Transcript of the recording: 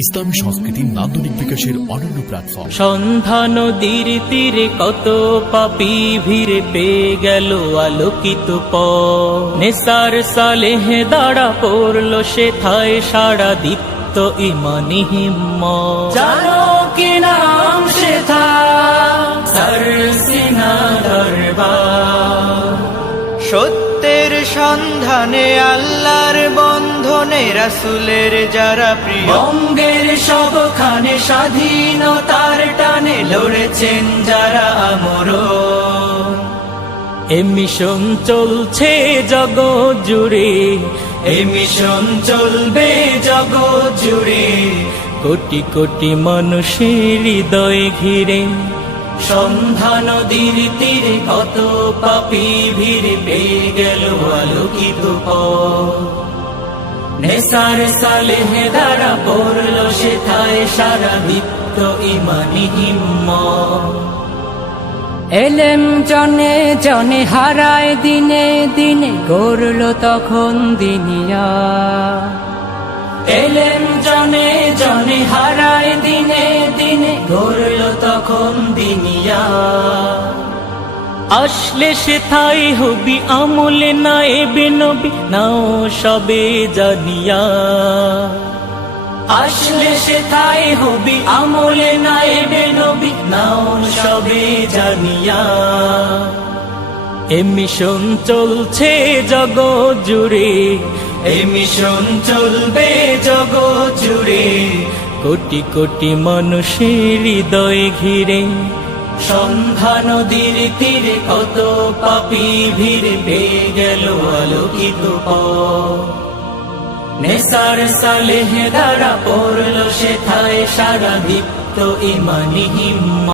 ইসলামী সংস্কৃতির নান্দনিক বিকাশের অনন্য প্ল্যাটফর্ম। সন্ধ্যা নদীর তীরে কত পাপী ভিড়ে পেয়ে গেল আলোকিত নেসার সালেহ দাঁড়া পড়ল সে থায় সারা দীপ্ত ইমানি হিম্মত। জানো কি নাম সে থা সরসিনা দরবার। সত্যের সন্ধানে আল্লাহর বন্ধনে রাসূলের যারা প্রিয়, বঙ্গের সবখানে স্বাধীনতার টানে লড়েছেন যারা আমর। এ মিশন চলছে জগৎ জুড়ে, এ মিশন চলবে জগৎ জুড়ে, কোটি কোটি মানুষের হৃদয় ঘিরে। সন্ধ্যা নদীর তীরে কত পাপী ভিড় পেয়ে গেল আলোকিত নেসার সালেহ দ্বারা পড়ল সে থায় সারা দীপ্ত ইমানি হিম্মত। এলেম জনে জনে হারায় দিনে দিনে গড়ল তখন দিনিয়া। এলেম জনে জনে হারায় দিনে দিনে গড়ল তখন দিনিয়া। আসলে সে থাই হবি আমলে নায়েবে নবী নাও সবে জানিয়া। আসলে সে থাই হবি আমলে নায়েবে নবী নাও সবে জানিয়া। এ মিশন চলছে জগৎ জুড়ে, এ মিশন চলবে জগৎ জুড়ে, কোটি কোটি মানুষের হৃদয় ঘিরে। সন্ধ্যা নদীর তীরে কত পাপী ভিড় পেয়ে গেল আলোকিত নেসার সালেহ দ্বারা পড়ল সে থায় সারা দীপ্ত ইমানি হিম্মত।